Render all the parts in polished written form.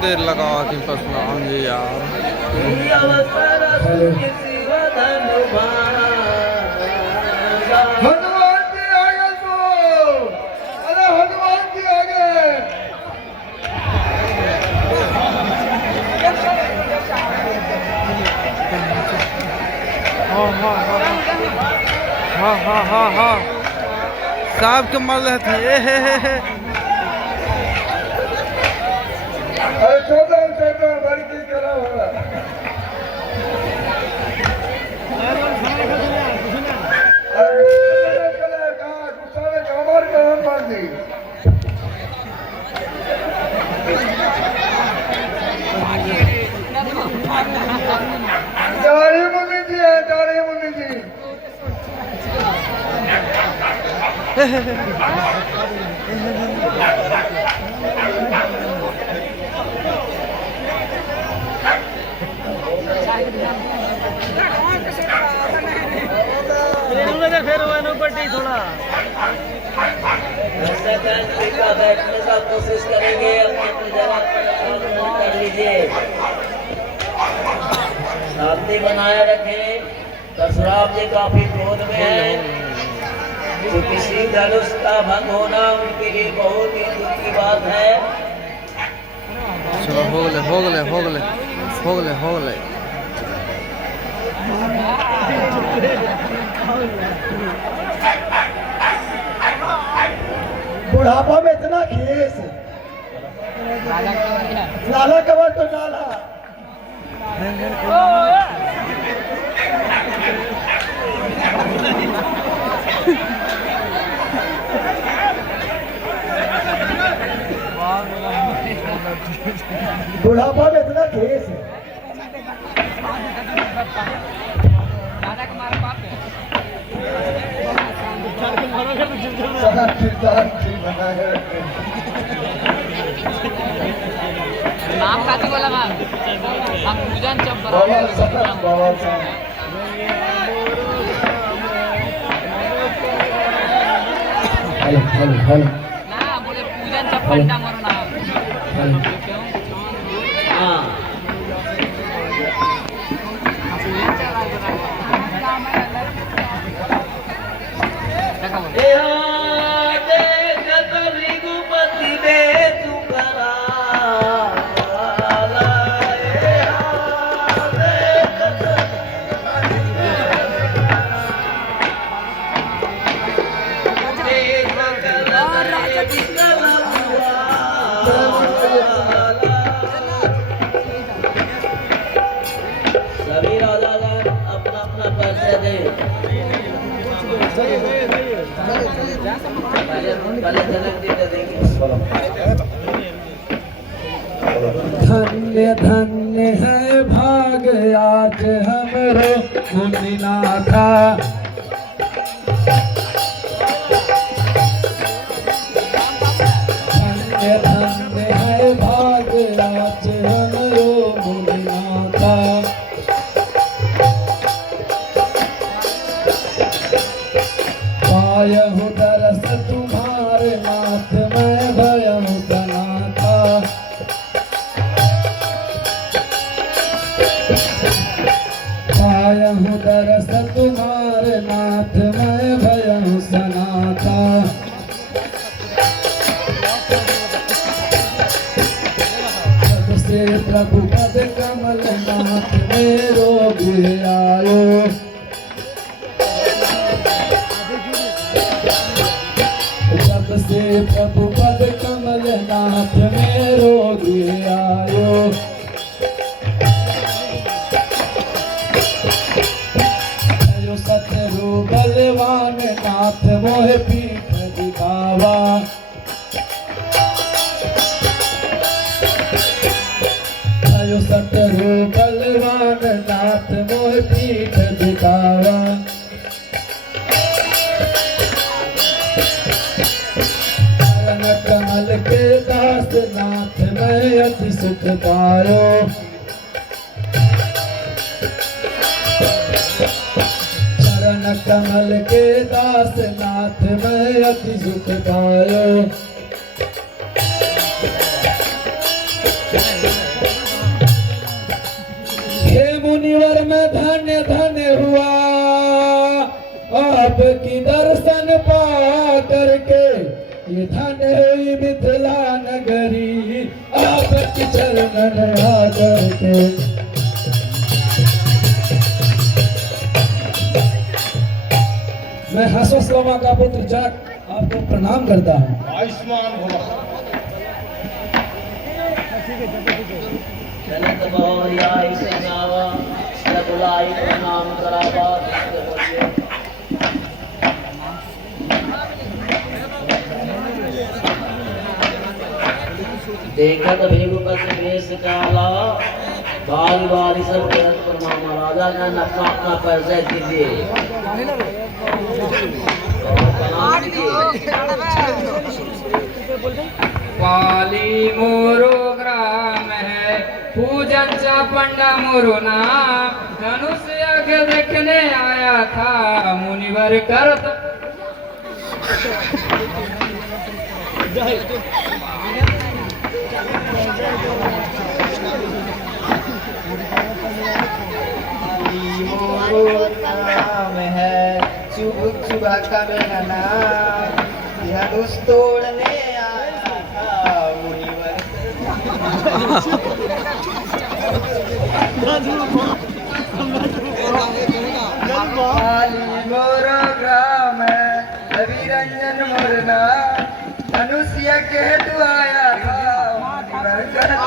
देर लगा कि परशुराम जी यार। हनुमान जी आगे तो, अरे हनुमान जी आगे। हाँ साहब के मर रहे थे। अरे छोटा बड़ी चीज करा होगा। दाढ़ी मुन्नी जी है, दाढ़ी मुन्नी जी। फिर थोड़ा बैठने का कोशिश करेंगे। अपनी जगह कर लीजिए, शांति बनाए रखें। परशुराम जी काफी क्रोध में है, तो किसी धनुष का भंग होना उनके लिए बहुत ही दुख की बात है। चलो हो गले। बुढ़ापा में इतना खेस, नाला कवर तो नाला। बुढ़ापा में इतना खेस है। नाम काती बोला मैम हम पूजन चंपर हेलो ना बोले पूजन चंपर ना मरो नाम हाँ रघुपति ने तुकरा सभी राजागण अपना अपना परिचय दे। पहले जनक जी को देंगे। धन्य धन्य है भाग आज हमरो मुनिनाथा। धन्य धन्य है भाग आज हमरो मुनिनाथा। पायहु दरस तुम्हारे नाथ मैं भयहु सनाथा। पायहु दरस तुम्हारे नाथ मैं भयहु सनाथा। जब से प्रभु पद कमल नाथ मेरो गिरायो। जब से प्रभु पद कमल नाथ मेरो गिरायो। सतरु बलवान नाथ मोह पीठ दिखावा। सतरु बलवान नाथ मोह पीठ दिखावा। कमल के दास नाथ मैं अति सुख पायो। चरण कमल के दास नाथ मैं अति सुख पायो। हे मुनिवर में धन्य धन्य हुआ आपकी दर्शन पा करके, ये धन्य हुई मिथिला नगरी आपके चरणन आ करके। मैं हसोस्लमा का पुत्र जनक आपको प्रणाम करता हूँ। आयुष्मान भव। चलत बहुरिया इसे जावा सकुलाई प्रणाम करावा देखत भेगुपति वेश काला बाल बाल सब करत प्रणाम। राजा का नफा अपना परिचय कीजिए। पाली मोरो ग्राम है पूजन चा पंडा मोरो नाम, धनुष यज्ञ देखने आया था मुनिवर करत। नाम है शुभ शुभ का मेरा नाम, धनुष तोड़ने आया था मुनिवर। पाली मोरो ग्राम है रवि रंजन मोर नाम, धनुष यज्ञ हेतु आया था मुनिवर करत।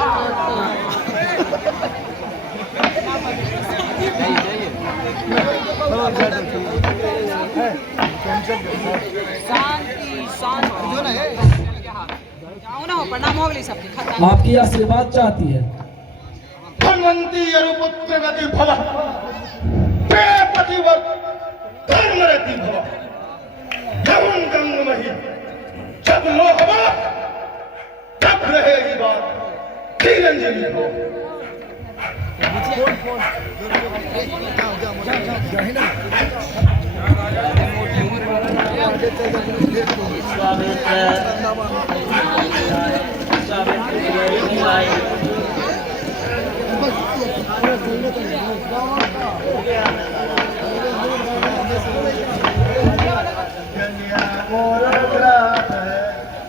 आपकी आशीर्वाद चाहती है। धनवंती यरुपुत्र गति भव, पतिव्रत धर्म रति भव, यमुन गंग मही जब लोहवा तब रहेगी बात चिरंजीवी हो।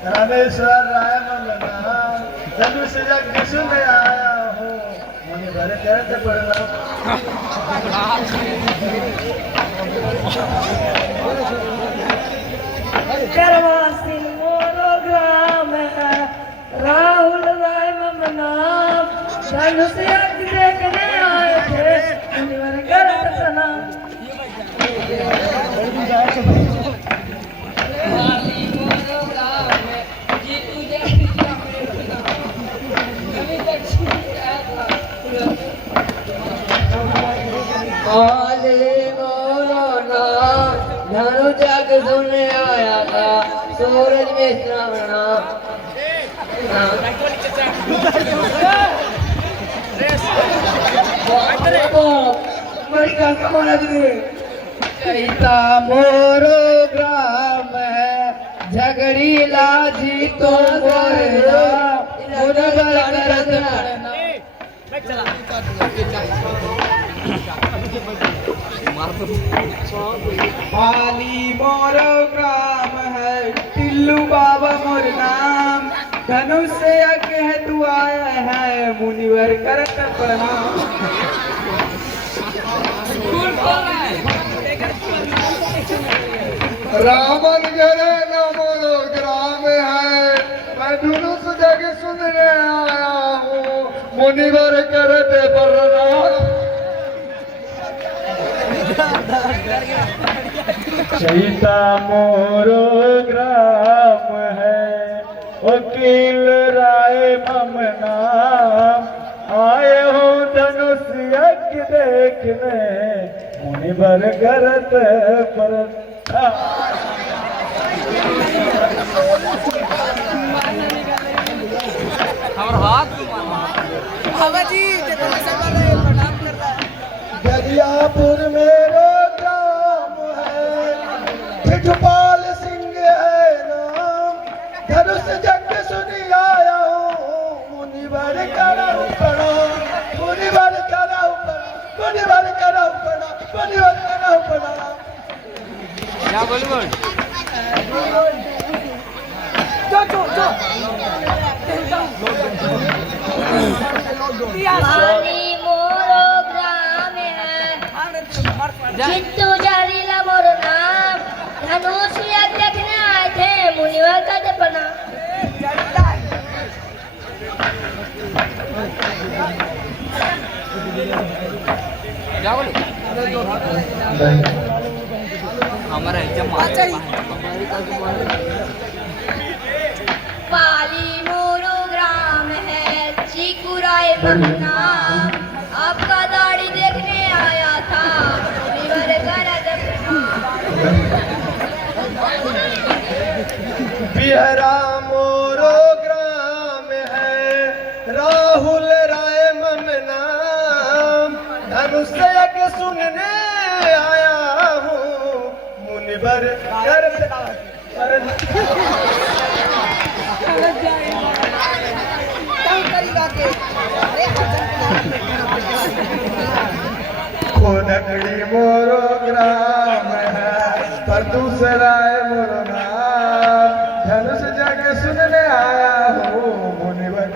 रामेश्वर राय मंगना धनुष यज्ञ सुन आया हूँ मुनिवर करत प्रणाम। करवासी मोरो ग्राम है राहुल राय नाम, धनुष यज्ञ देखने आए थे मुनिवर करत प्रणाम। धनु जग सुनने आया था सूरज में श्रावणा। चैता मोरो ग्राम है झगड़ी लाजी तो मोरला मुनिवर करत पाली मोरो ग्राम है टिल्लू बाबा मोर नाम, धनुष यज्ञ हेतु आया है मुनिवर करत प्रणाम। रामन घरे न मोरो ग्राम है, मैं धनुष जग सुनने आया हूँ मुनिवर करते प्रणाम। चैता मोरो ग्राम है वकील राय मम नाम, आए हो धनुष यज्ञ देखने मुनिवर करत प्रणाम। और हाथ दरियापुर मेरो ग्राम है भिठपाल सिंह है नाम, धनुष यज्ञ सुनी आया हूँ मुनिवर कर प्रणाम। क्या बोल बोल पाली मोरो ग्राम है चित्तू जारीला मोरो नाम धनुष यज्ञ देखने आए थे मुनिवर का प्रणाम। क्या बोलो हमारा एग्जाम पाली मोरो ग्राम है चिकुराय नाम आपका दाढ़ी देखने आया था मुनिवर का बिहरा मोरो ग्राम है राहुल राय मम नाम धनुष यज्ञ सुनने आया हूँ मुनिवर कर खोदकड़ी मोरो ग्राम है पर दूसरा है मोरो नाम धनुष जग सुनने आया हूँ मुनिवर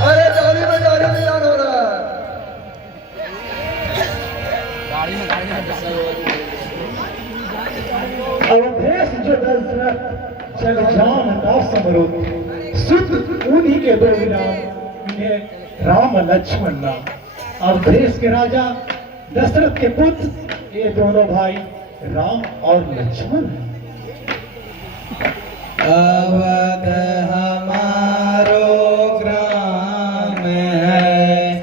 अरे डाली में डान हो रहा अवधेश जो दशरथ जग जान दास समरोध सुध उन्हीं के दो विराम इन्हें राम लक्ष्मण नाम। अवधेश के राजा दशरथ के पुत्र ये दोनों भाई राम और लक्ष्मण हैं। अवध हमारो ग्राम है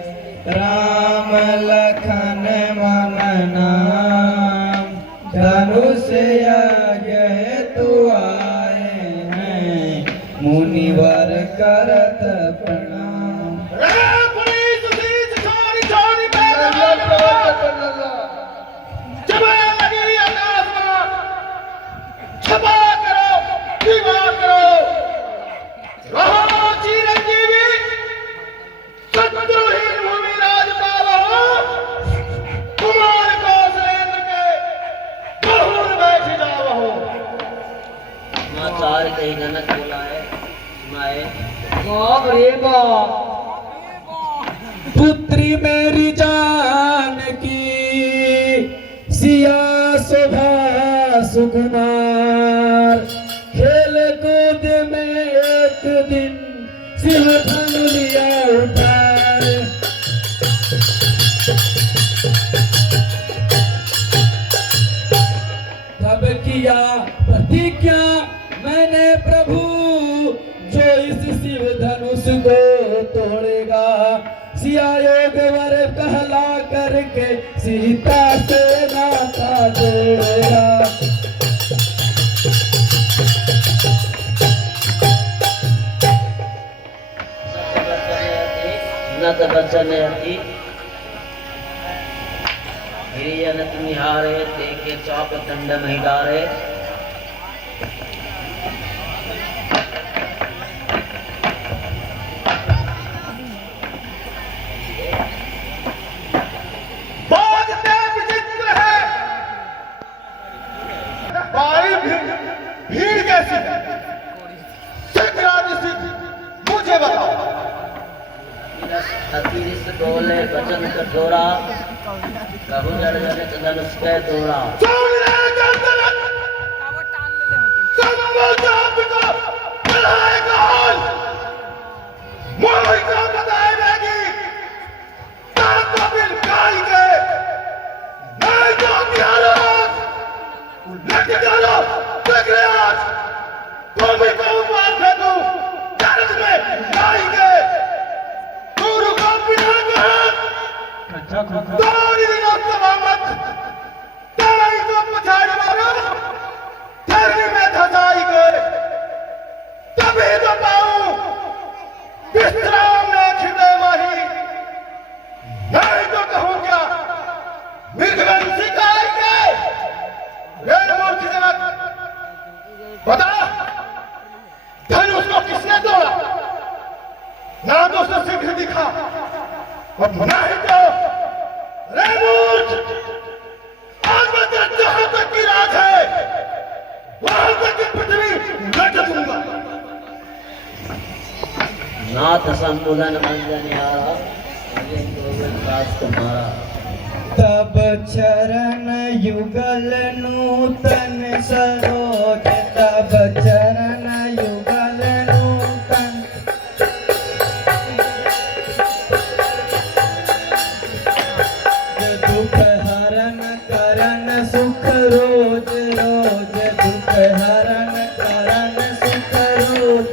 राम लखन मम नाम धनुष यज्ञ हेतु आए हैं मुनिवर करत प्रणाम। समाचार कहीं जनक बोला है सुनाए। पुत्री मेरी जान की सिया शोभा सुकुमार खेल कूद में एक दिन सिंहासन लिया उठार। तब किया प्रतिज्ञा मैंने प्रभु जो इस शिव धनुष को तोड़ेगा सिया योग वर कहला करके सीता से नाता जोड़ेगा। नत बचन अति हिरियन निहारे देखे चौक दंड महिलारे। भीड़ कैसी है मुझे बताओ। अतिरिक्त बोले वचन कठोरा कबू जड़ जनित धनुष के तोड़ा। Don't और नहीं तो रे मूर्ख, आज मैं तेरा जहां तक की राज है वहां तक की पृथ्वी लट दूंगा। नाथ संबोधन मंजनिया तुम्हारा तब चरण युगल नूतन सरोज, तब चरण युगल नूतन दुख हरण करन सुख रोज रोज, दुख हरण करन सुख रोज।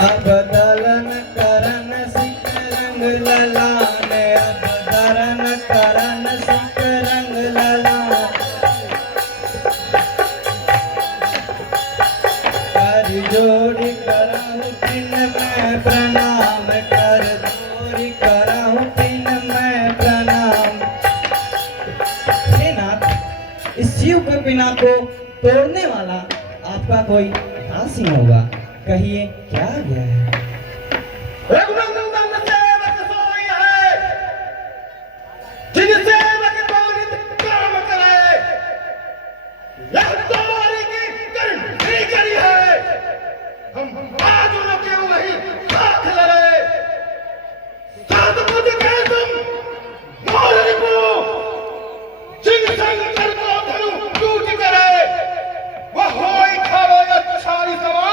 अब दलन करन सिख रंग ललान, अब दलन करन सिख रंग ललान। कर जोड़ी करहु तिन मैं प्रणाम, कर जोड़ी करहु तिन मैं प्रणाम। हे नाथ, इस शिव के बिना को तोड़ने वाला आपका कोई खास ही होगा, कहिए क्या गया है? रघुनंदन सेवक सोई है, जिन सेवक को नित काम करे। यह तुम्हारी की करनी करी है, हम आज उनके वही साथ लड़े। सतबुद्ध के तुम मोर रिपु, जिन संग कर को धनु टूट करे। वह होई खावे अच्छाई सवा,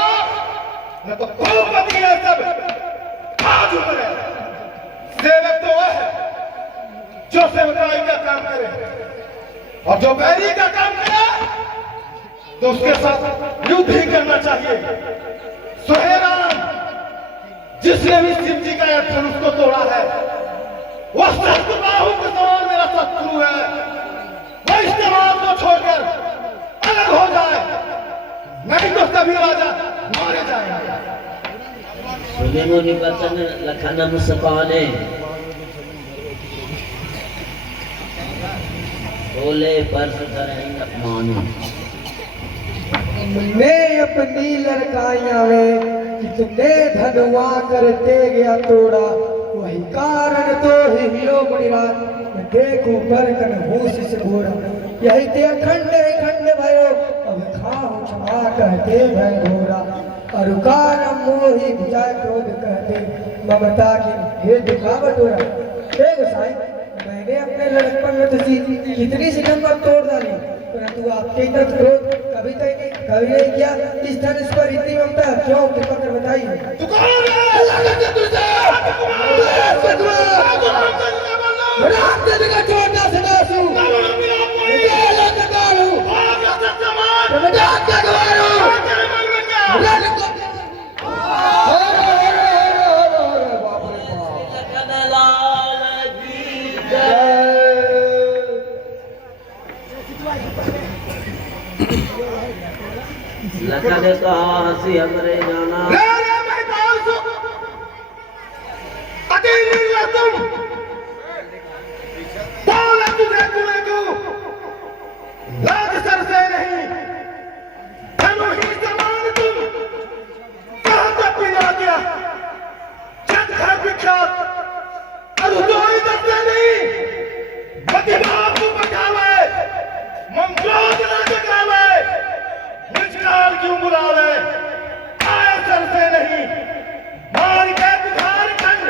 न तो भूपति है सब आज उतरे। सेवक तो वह है जो सेवकाई का काम करे, और जो बैरी का काम करे तो उसके साथ युद्ध ही करना चाहिए। सुहेराम, जिसने भी शिव जी का यह धनुष को तोड़ा है, वह शस्त्रबाहु के समान मेरा शत्रु है। वह इस जवाब को छोड़कर अलग हो जाए, नहीं तो सभी राजा मारे जाएंगे। सुने मुनि वचन लखन मुस्काने, बोले परस करें अपमानो। मैं अपनी लड़काइयां में कितने धनवा करते गया तोड़ा, वही कारण तो हिलो मुनिराज देखो बरकन होश से घोड़ा। यही ते खंड खंड भयो, अब खाओ क्षमा कहते भय घोरा। अरुकार मोहि विजय क्रोध कहते, ममता की हे दिखावट हो रहा। हे गोसाई, मैंने अपने लड़कपन में तो कितनी सिकंदर तोड़ डाली, परंतु आपके इतना क्रोध कभी नहीं किया। इस धनुष पर इतनी ममता क्यों, कृपा कर बताइए। तू कौन है? लगत तुझे रामचंद्र का छोटा सा दासू, लखन लाल की लखन कहा हंसी हमरे जाना। लाज सर से नहीं, धनु ही समान तुम, कहां तक पिला गया। जग है विख्यात, अरुदोई दस्ते नहीं, प्रतिभा को बचावे, मंत्रोद न जगावे, निष्काल क्यों बुलावे। आए सर से नहीं, मार के बुखार खंड,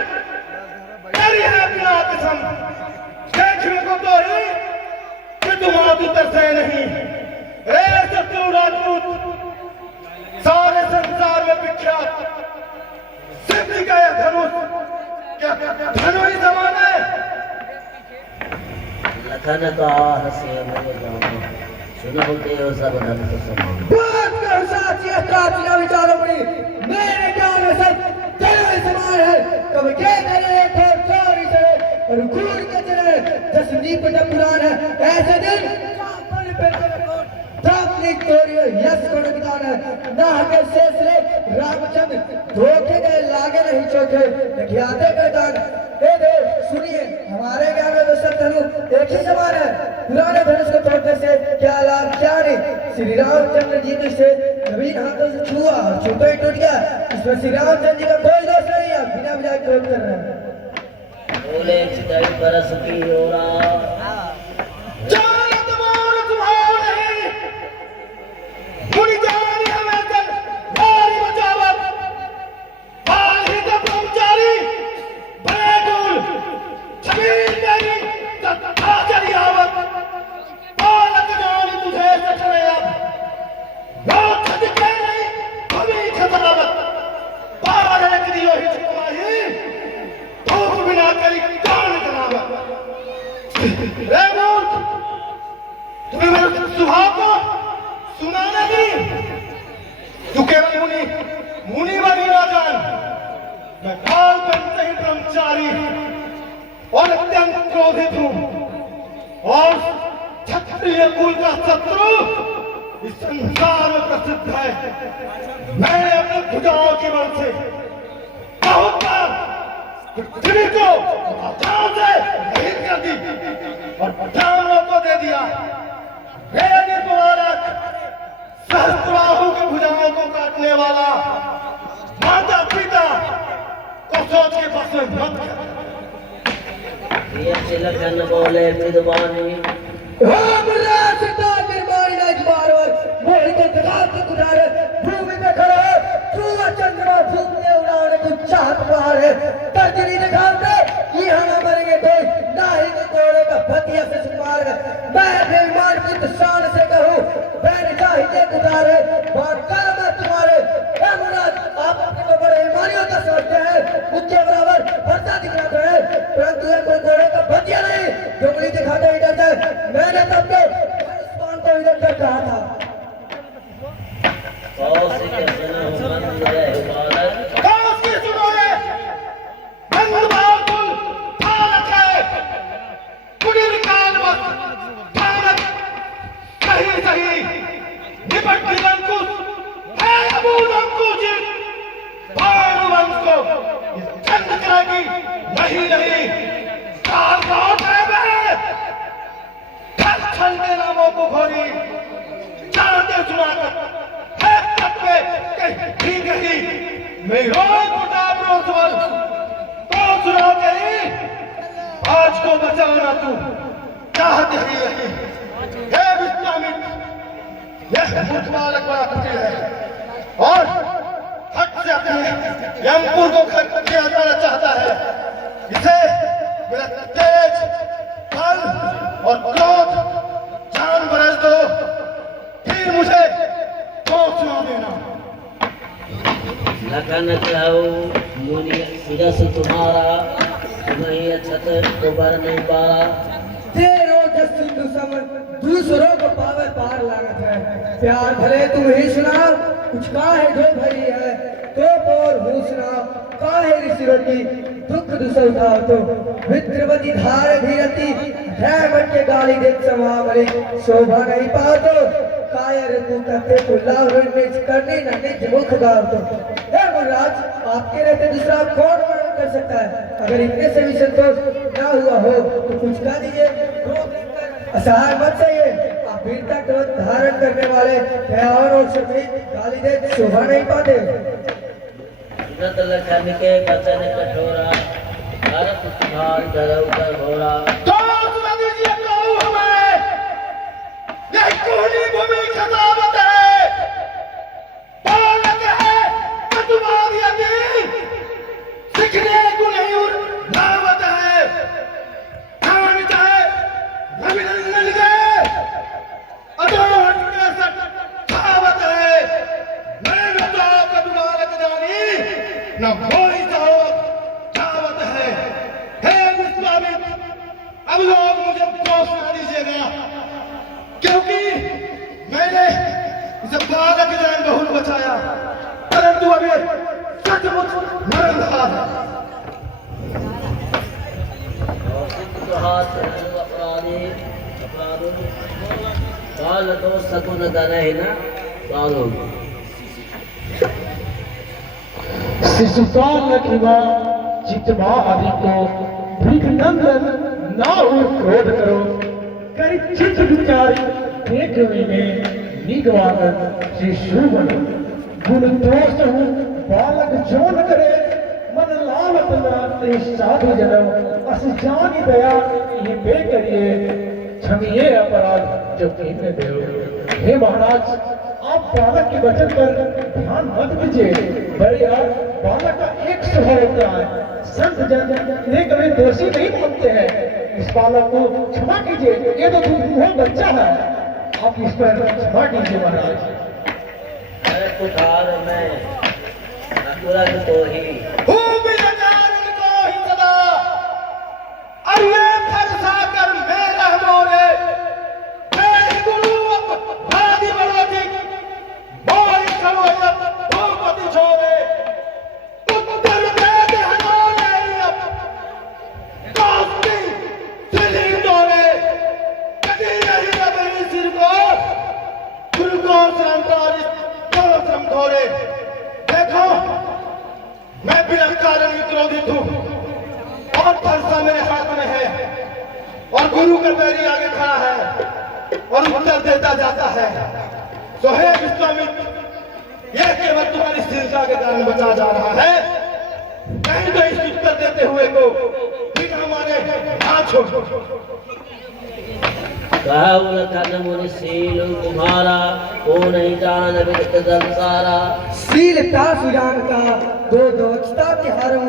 करी है बिना कसम। देखने को तो ही कि तुम आज उतरते नहीं। रे शत्रु राजपूत, सारे संसार में विख्यात शिव जी का यह धनुष, क्या धनु ही समान है। लखन कहा हंसी हमरे जाना, सुनो देव सब धन को समान। बात कर साची अस्त्राची विचारों पड़ी, मेरे ज्ञान में सब धनु ही समान है। कब के करे थे चोरी चढ़े और खून के चढ़े, जसदीप का पुराण है। ऐसे दिन प्राप्त तोरियो यश को निकाल है, ना के शेष रे रामचंद्र धोखे गए लागे नहीं चौके, ज्ञाते कर दान। हे देव सुनिए, हमारे ज्ञान में तो सब धनु एक ही समान है। पुराने धनुष को तोड़ने से क्या लाभ क्या नहीं। श्री रामचंद्र जी से कभी जमीन हाथों से छुआ और छूटा ही टूट गया। इसमें श्री रामचंद्र जी का कोई दोष नहीं है, बिना बुझाए क्रोध कर रहे हैं। बोले चिदाई बरस की हो रहा जानत मोर तुम्हारे मुनि जानी हमें कर मारी बचावत बाल ही तो ब्रह्मचारी बैकुल जमीन मेरी तथा चली आवत बालक जानी तुझे सचने अब लोग खदके नहीं कभी खतरावत बालक दियो ही चुमाही धूप बिना करी कान करावत रे मूर्ख, तुम्हें मेरे सुभाव को सुना नहीं? तू केवल मुनि बनी ना जान, मैं काल बनते ही ब्रह्मचारी और अत्यंत क्रोधित हूँ और क्षत्रिय कुल का शत्रु इस संसार में प्रसिद्ध है। मैंने अपने भुजाओं के बल से बहुत बार पृथ्वी को आकाश से रहित कर दी और ब्राह्मणों को दे दिया। हे निर्मुबारक, सहस्त्राहु की भुजाओं को काटने वाला माता पिता को सोच के बस में मत कर। ये चिलकन बोले विद्वानी भूमि पे खड़ा सूरज चंद्रमा फूकने उड़ाने कुछ चाहत बाहर है तर्जनी दिखाते कि हम मरेंगे कोई ना ही तो तोड़े का फतिया से सुमार है। मैं बेईमान की शान से कहूँ मैंने चाहिए गुजारे बात कर मैं तुम्हारे हे मुराद आप अपने को बड़े ईमानियों का समझते हैं, मुझके बराबर भरता दिखाते हैं, परंतु ये कोई घोड़े का फतिया नहीं जो उंगली दिखाते ही डरता है। मैंने तब के उस्मान को इधर कर कहा था। कौस के सुनो मन रहे बालक कौस की सुनो रे बंधुभाव कुल बालक है कुटिल काल मत बालक सही सही निपट निरंकुश है अबूद अंकुशित भानुवंश को ये चंद करेगी नहीं नहीं काल कौन है वे छल के नामों को खोरी जानते सुनाकर कहीं कहीं मैं रोज प्रताप रोजवल तो सुना कहीं आज को बचाना तू चाहते ही यही हे विश्वामित्र यह मूर्ख बालक बड़ा कुटिल है और हट से अपने यमपुर को खत्म जाना चाहता है। इसे मेरा तेज बल और क्रोध जान बरस दो फिर मुझे तो सुना देना। लखन कहो मुनि सिरस तुम्हारा तुम्हें अछत उबर नहीं पारा। तेरो जस सिंधु सम दूसरों को पावे पार लागत है। प्यार भले तुम ही सुनाओ कुछ काहे जो भरी है तो और हूँ सुनाओ काहे ऋषि रोटी दुख दुसर उठाओ तो मित्रवती धार धीरती धैर्य के गाली देख समा मरे शोभा नहीं पाओ तो कायर तू करते पुल्ला निज करनी न निज मुख गाओ तो। हे महाराज आपके रहते दूसरा कौन वर्णन कर सकता है? अगर इतने से भी संतोष ना हुआ हो तो कुछ कह दीजिए। असहाय मत चाहिए आप वीरता क्रोध धारण करने वाले भयावन और शक्ति गाली दे शोभा नहीं पाते। व्रत लखन के वचन कठोरा भरत सुधार धरऊ कर घोरा। तो सुना दीजिए कहूँ हमें यह कोहनी भूमि खतावत है बालक है कटुवाद यदि सीखने को नहीं उर दावत है खान चाहे रविनंदन के अधोहट के सट खावत है। मैं तो कटुवालक जानी न मोही चावत है। हे विश्वामित्र अब लोग मुझे दोष ना दीजिएगा क्योंकि मैंने इसे बालक जान बहुल बचाया परंतु अभी सचमुच मरणहार है। अपराधी अपराधो काल दोष सकुन गनहि न कालो। शिशुपाल लखिवा चितवा आदि को भृगनंदन ना हो क्रोध करो करी चित विचारी देखने में निगवाकर श्री शुभ गुण दोष हूँ बालक जो न करे मन लालत नाते साधु जन्म अस जानी दया ये बेकरिए क्षमिए अपराध जो कीने देव। हे महाराज, आप बालक के वचन पर ध्यान मत दीजिए। बड़े यार, बालक का एक स्वभाव होता है, संत जन इन्हें कभी दोषी नहीं मानते हैं। इस बालक को क्षमा कीजिए, ये तो दूध बच्चा है, आप इस पर क्षमा कीजिए महाराज। अरे कुठार में तुरंत तो ही सदा अरे फरसा कर मेरा मोरे देखो, मैं बिना कारण ही क्रोधित हूँ और फरसा मेरे हाथ में है और गुरु का पैरी आगे खड़ा है और उत्तर देता जाता है। तो हे विश्वामित्र, यह केवल तुम्हारी स्थिरता के कारण बचा जा रहा है। कहीं तो इस उत्तर देते हुए को बिना माने ना छोड़ो। शील तुम्हारा को नहीं जान विगत संसारा। शीलता सुजानता दो दोस्ता तिहारों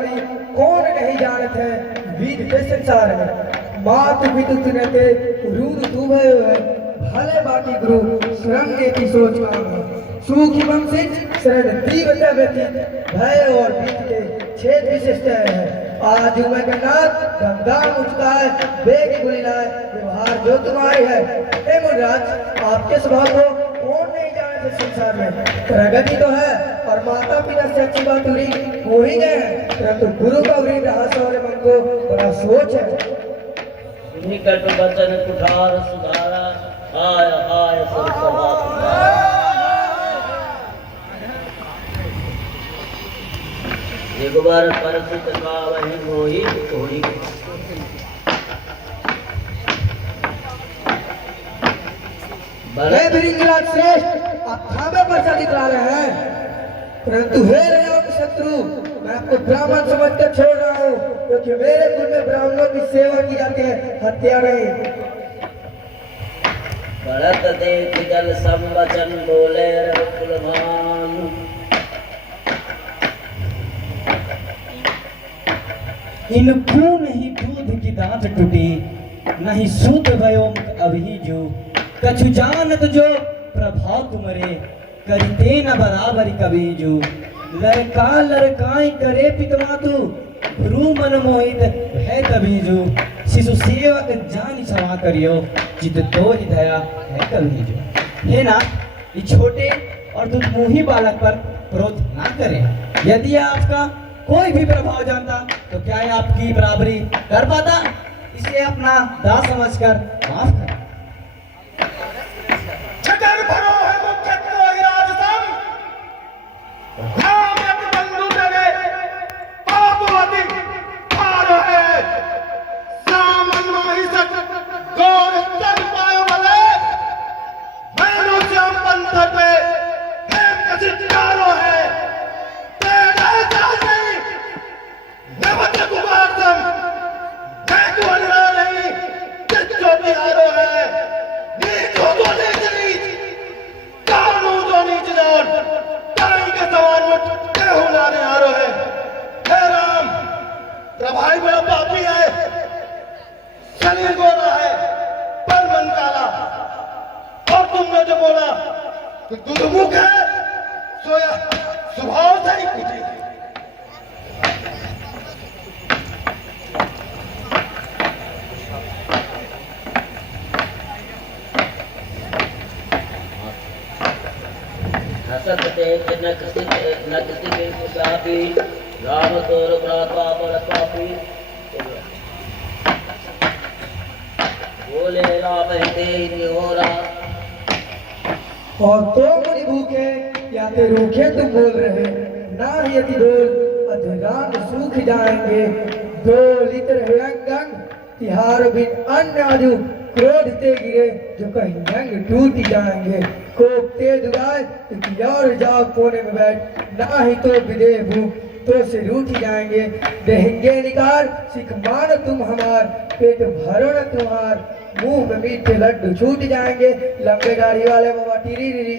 कौन नहीं जानत है विद के संसार में। मात पितु तुनते रून तू भयो है भले बाकी गुरु शरण ने की सोच काम। सुखी वंशित शरण तीव्रता व्यतीत भय और बीत के छेद विशिष्ट है। आज मैं गन्नाथ धमदार मुझका है बेग गुलिलाए व्यवहार जो तुम्हारी है। हे मुनिराज, आपके स्वभाव को कौन नहीं जाने से संसार में। प्रगति तो है और माता पिता से अच्छी बात उड़ी हो ही गए हैं, परंतु गुरु का उड़ी रहस और मन को बड़ा सोच है। निकट वचन कुठार सुधारा हाय हाय सब सभा। एक बार परसित का वही मोही थोड़ी भृंगराज श्रेष्ठ, आप थामे पर सा दिखला रहे हैं, परंतु हे राम के शत्रु, मैं आपको ब्राह्मण समझकर छोड़ रहा हूँ, क्योंकि मेरे कुल में ब्राह्मणों की सेवा की जाती है, हत्या नहीं। भरत देख जल संवचन बोले रघुकुलमान। इनको नहीं दूध की दांत टूटी, नहीं सूत भयो अभी जो कछु जानत जो प्रभाव तुमरे करते न बराबर कभी जो। लड़का लड़काई करे पितमातु गुरु मन मोहित है तभी जो। शिशु सेवक जान क्षमा करियो जित तो ही दया है कभी जो। हे ना, ये छोटे और दुर्मोही बालक पर क्रोध ना करें। यदि आपका कोई भी प्रभाव जानता तो क्या ये आपकी बराबरी कर पाता। इसे अपना दास समझकर माफ कर। छतर भरो है मुख्य कोई राजसम, नाम एक बंधु जगे पापवती पार है। सामन माही सच गौर तन पायो भले, मैनो श्याम पंथर पे प्रेम का चित्कारो है। तेरा जाने नवत कुमारतम मैं को अनरा नहीं जिसको बिहारो है। नीच हो तो नीच नीच, जान हो तो नीच जान, ताई के समान मुझ केहू लाने हारो है। हे राम, प्रभाई बड़ा पापी है, शरीर गोरा है पर मन काला। और तुमने जो बोला कि दुर्मुख है, सोया स्वभाव से ही कुछ है। हसत देख न किसी के कुशापी, राम तोर भ्राता बड़ पापी। बोले राम हृदय निहोरा। और तो मुनि भूखे या ते रूखे तुम बोल रहे, ना ही यदि बोल अधरान सूख जाएंगे। दो लीटर है अंग अंग तिहार बिन अन्न आजू क्रोधते गिरे जो कहीं रंग टूट जाएंगे। कोपते दुराए कि और जाओ कोने में बैठ, ना ही तो विदेह भूख तो से रूठ जाएंगे। देंगे निकार सिख मानो तुम हमार, पेट भरो न तुम्हार, मुंह में मीठे लड्डू छूट जाएंगे। लंबे दाढ़ी वाले बाबा टीरी रीरी।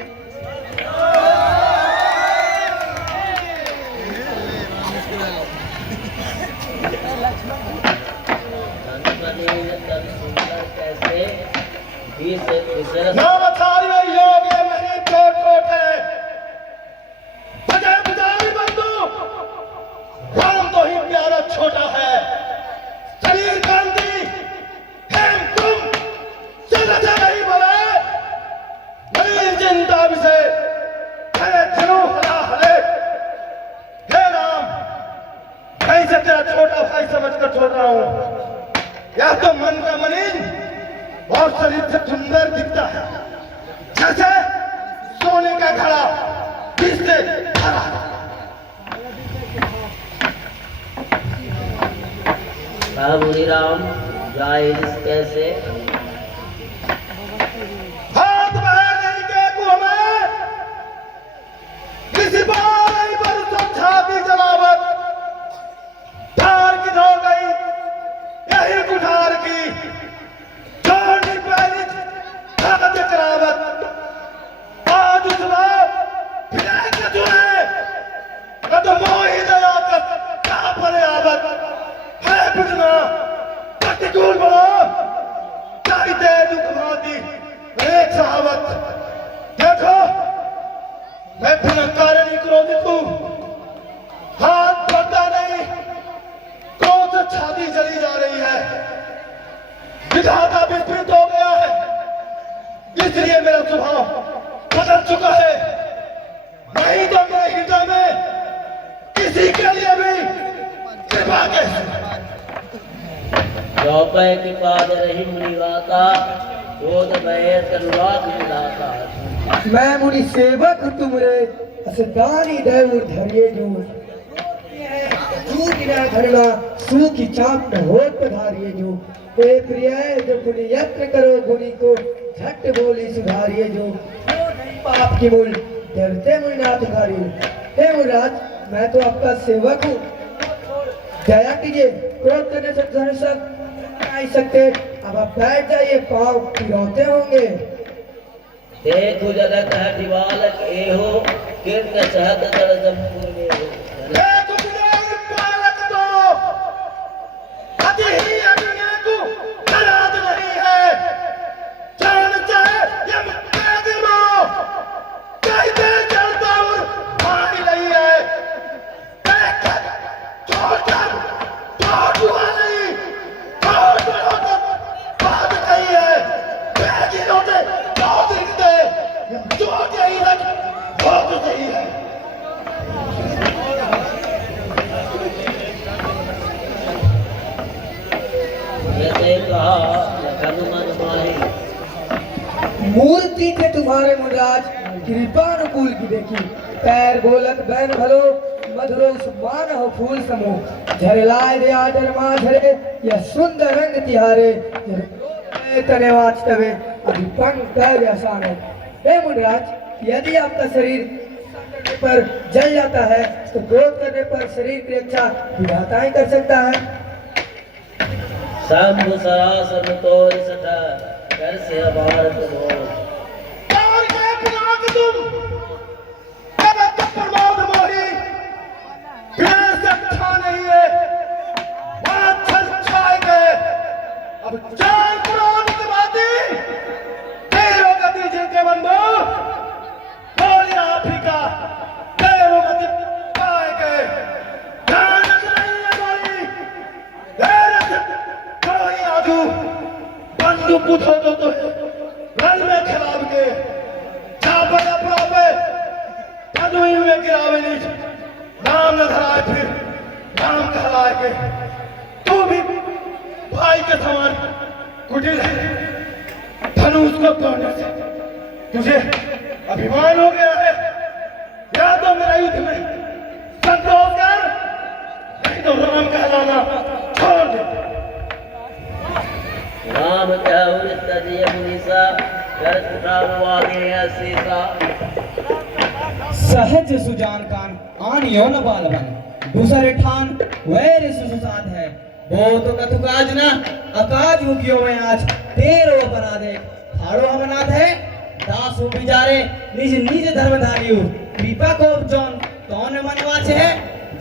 कैसे 20 नामधारी योग ये मेरी कोट कोट है, बजाय बुझाई बंदूक, राम तो ही प्यारा छोटा है, शरीर कांति हेम तुम चल नहीं बोले, नहीं चिंता विषय है धनु हला हले। हे राम, मैं इसे तेरा छोटा भाई समझकर छोड़ रहा हूं, या तो मन का मनीन और शरीर से सुंदर दिखता है, जैसे सोने का घड़ा जिससे भरा। मुनि राम जायज कैसे? हाथ बाहर नहीं के को हमें किसी बार पर समझा दी जलावत, धार की धो गई यही कुठार की, छोड़नी पहली धात करावत। आज सुबह फिर के जुए तो मोही दया कर कहां पर आवत है बिना प्रतिकूल बनो चाहते दुख भाती एक सहावत। देखो मैं बिना कारण ही क्रोधित हूं, हाथ बढ़ता नहीं, क्रोध से छाती जली जा रही है, विधाता विस्मृत हो गया है, इसलिए मेरा स्वभाव बदल चुका है। नहीं तो मेरे हृदय में किसी के लिए भी कृपा कैसे। चौपय की पाद रही मुनिवाता, क्रोध भय तनुराग मिलाता। मैं मुनि सेवक तुमरे असदानी देव धरिए जो, झूठ न धरना सू की चाप न होत पधारिए जो। हे प्रिय जो गुणी यत्न करो गुणी को झट बोली सुधारिए जो। पाप की मूल डरते मुनिनाथ धारिए। हे मुनिराज, मैं तो आपका सेवक हूँ, दया कीजिए, क्रोध करने से धन सब नहीं सकते। अब आप बैठ जाइए, पाँव पिरोते होंगे। देखो जगत हटि बालक एहो, कीर्त सहत दल जमपुर में हो। बालक तो अति ही अभिनय को खराद नहीं है, जान चाहे यम कैद लो, कहते चलता और मारी नहीं है। छोड़ हुआ नहीं, बात कही है, बैगी होते बहुत दिखते, जो यही लग बहुत सही है। जैसे कहा हनुमान माही, मूर्ति थे तुम्हारे मुनराज, कृपानुकूल की देखी। पैर बोलक बैन भलो, मधुरो मान हो फूल समूह। झरलाए दे आदर माँ झरे, यह सुंदर रंग तिहारे। तने वास्तवे अभी पंग कर आसान है। हे मुनराज, यदि आपका शरीर पर जल जाता है तो क्रोध करने पर शरीर की रक्षा विधाता ही कर सकता है। शंभु सरासन तोर सठ, कर से भारत हो। और ये पिनाक तुम, अब तक प्रमोद मोही, फिर सकता नहीं है, बात छल छाएंगे, अब जान क्रोध की बाती, तेरो गति जिनके बंदो, बोली आप ही का, तेरो गति पाएंगे, ध्यान नहीं है बोली, तेरे कोई आजू, बंदू पूछो तो रन में खिलाव के, चापे अपरापे, पदवी में गिरावे नीच, नाम न धराए फिर, नाम कहलाए के, तू भी भाई के समान कुटिल है, धनुष को तोड़ने से, तुझे अभिमान हो गया है, या तो मेरा युद्ध में संतोष कर, नहीं तो राम कहलाना छोड़ दे। राम नाम कहूँ तजिय मुनीसा कर वागे असीसा सहज सुजान कान आन यौन बाल बन दूसरे ठान वैर सुसुसात है वो तो कथु काज ना अकाज मुखियो में आज तेरो अपराधे हाड़ो हमनाथ है दास हो बिचारे निज निज धर्मधारियो कृपा को जौन कौन मनवाच है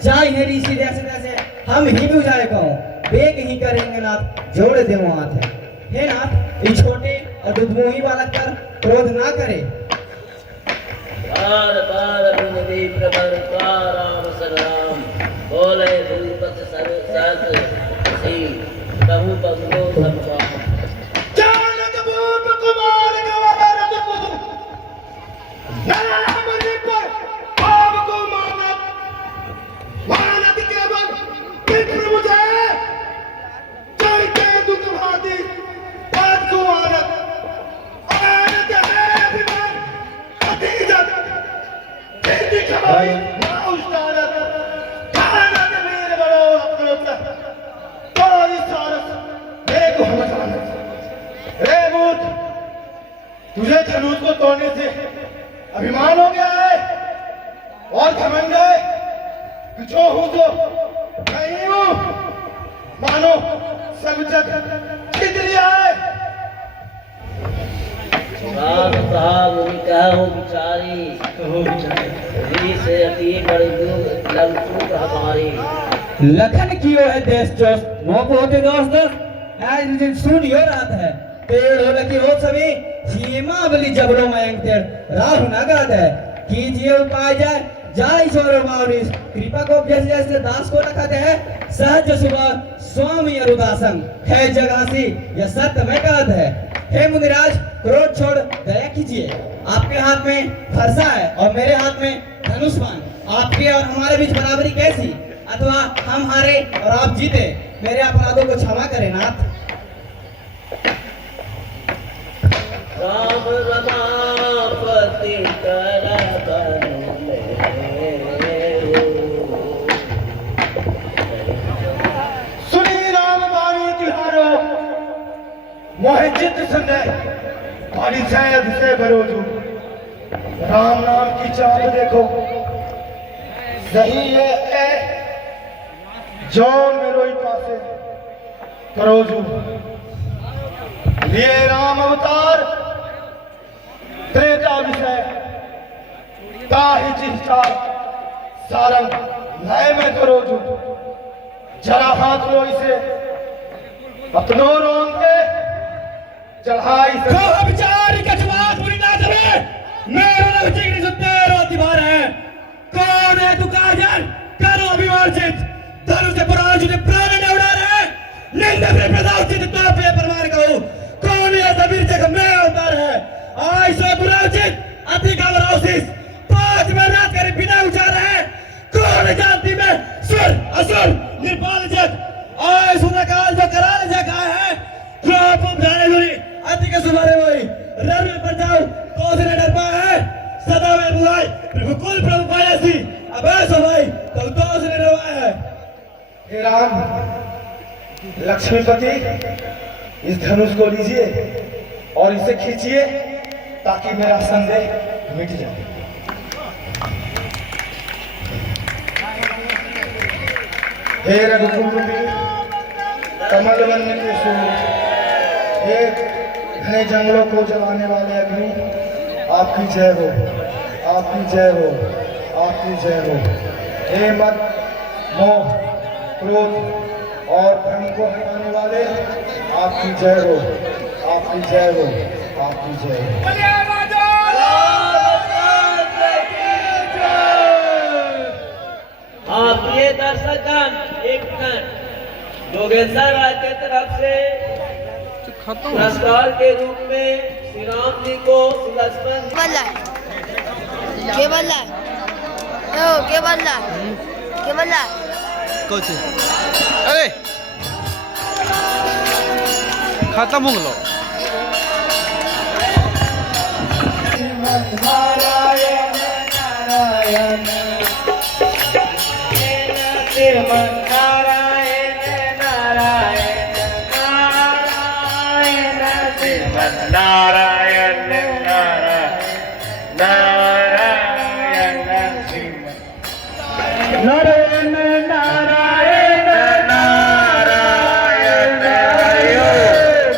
जाय है ऋषि जैसे तैसे हम ही बुझाए कहो बेग ही करेंगे नाथ जोड़ देवो हाथ है हे नाथ ये छोटे और दुधमुही बालक पर क्रोध ना करे बार बार विनती प्रबर का राम सराम बोले भूपत सर सत सी कहूँ बंदो सबका जानक भूप कुमार गवार दुपुदु नाम पर पाप को मानत केवल पितृ मुझे चढ़ते दुख भाती बात को आनत है विमान अधीजत खेती खबाई उस्तादत कानत वीर बड़ो अपनोत तो इस सारस मेरे को हम जानत रे बूट तुझे धनुष को तोड़ने से अभिमान हो गया है और घमंड है कि जो हूं तो नहीं हूं मानो सब जग जीत लिया है बात कहा मुनि कहूँ बिचारी री से अति बड़ी दुख लंकुट हमारी लखन कियो है देश जोश मोह होते दोस्त आज दिन सुनियो रात है पेड़ हो लगी हो सभी सीमा बलि जबरों में एंगतेर राहु नगद है कीजिए उपाय जाए जाय ईश्वर मावरिस कृपा को जैसे जैसे दास को रखते हैं सहज सुबह स्वामी अरुदासन है जगासी यह सत्य में कहत है हे मुनिराज क्रोध छोड़ दया कीजिए आपके हाथ में फरसा है और मेरे हाथ में धनुष्मान आपके और हमारे बीच बराबरी कैसी अथवा हम हारे और आप जीते मेरे अपराधों को क्षमा करें नाथ राम रमापति कर बनु ले सुनी राम बाणी तिहारो मोहे चित्त संदेह बाणी सैद से भरोजू राम नाम की चाल देखो सही है जो मेरो ही पासे करोजू लिए राम अवतार त्रेता विषय ताहि चिंता सारंग नए में करोजू जरा हाथ लो इसे अपनो रोंग के चढ़ाई से विचार कछवास मुनिनाथ में मेरो नवचिग्नि सुतेरो तिबार है कौन है तू काजल करो अभिवर्जित धनु से पराजित प्राण न उड़ा रहे निंद से प्रदाउचित तो पे परमार कहो कौन है सबीर जग में अवतार है आई सो पुराजित अति कवराउसिस पांच में रात करे बिना उचार है कौन जाति में सुर असुर निर्पाल जग आई सुनकाल जो कराल जग है क्रोध जाने दुरी अति के सुमारे वही रण में पड़ जाओ कौन से डर पा है सदा में बुलाई प्रभु कुल प्रभु पायसी अबे सो भाई तो से डरवाया है हे राम लक्ष्मीपति इस धनुष को लीजिए और इसे खींचिए ताकि मेरा संदेह मिट जाए हे रघुकुल कमल वन के सूर हे घने जंगलों को जलाने वाले अग्नि आपकी जय हो आपकी जय हो आपकी जय हो हे मत मोह क्रोध और धर्म को हटाने वाले आपकी जय हो आपकी जय हो आपकी जय हो आप ये दर्शकगण एक जोगेश्वर राज के तरफ से पुरस्कार के रूप में श्री राम जी को लक्ष्मण के बल्ला के बल्ला के बल्ला कुछ अरे खत्म हो गलो नारायण नारायण नारायण नारायण नारायण श्रीमन नारायण नारायण नारायण श्रीमन नारायण नारायण नारायण हरिओ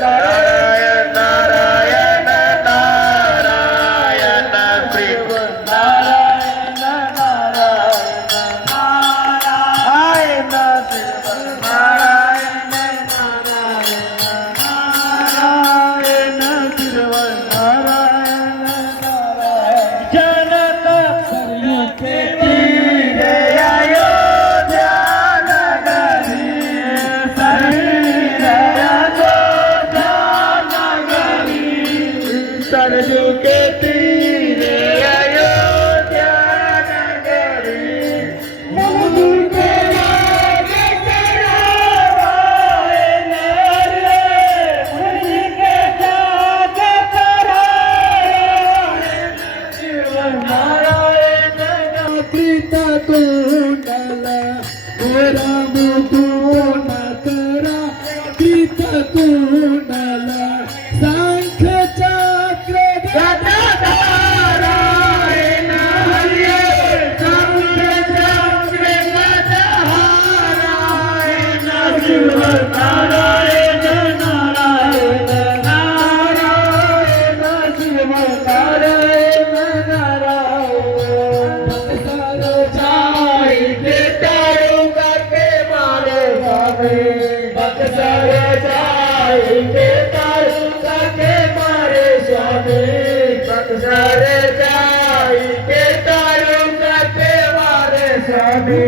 नारायण नारायण नारायण श्रीमन नारायण नारायण नारायण श्रीमन नारायण नारायण श्रीमन नारायण जनक सरयू के तीरे अयोध्या नगरी सरयू के तीरे अयोध्या नगरी मुझ के लागे कराए नरे मुझ के जागे कराए जीवन नारायण प्रीता कुंडल मेरा मुकुन करा प्रीता कुंडल शंख चक्र गदाधारायण हरिये शंख चक्र गदाधारायण शिव नारायण नारायण नारायण शिव नारायण नारायण सर जाई के तारू करके मारे स्वामी बक्सर जाई के तारू करके मारे स्वामी बक्सर जाई के तारू करके मारे स्वामी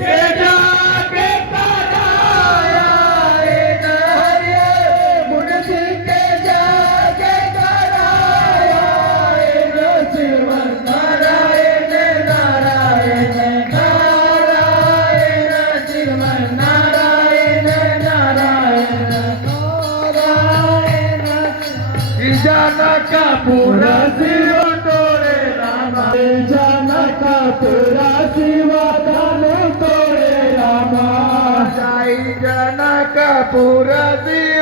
के जाके कराया हरिये मुझे के जाके कराया शिव नारायण नारायण नारायण शिव नारायण नारायण नारायण जाना का पूरा शिव तोरे रामा जाना का पूरा शिव धनु तोरे रामा जाई जाना का पूरा शिव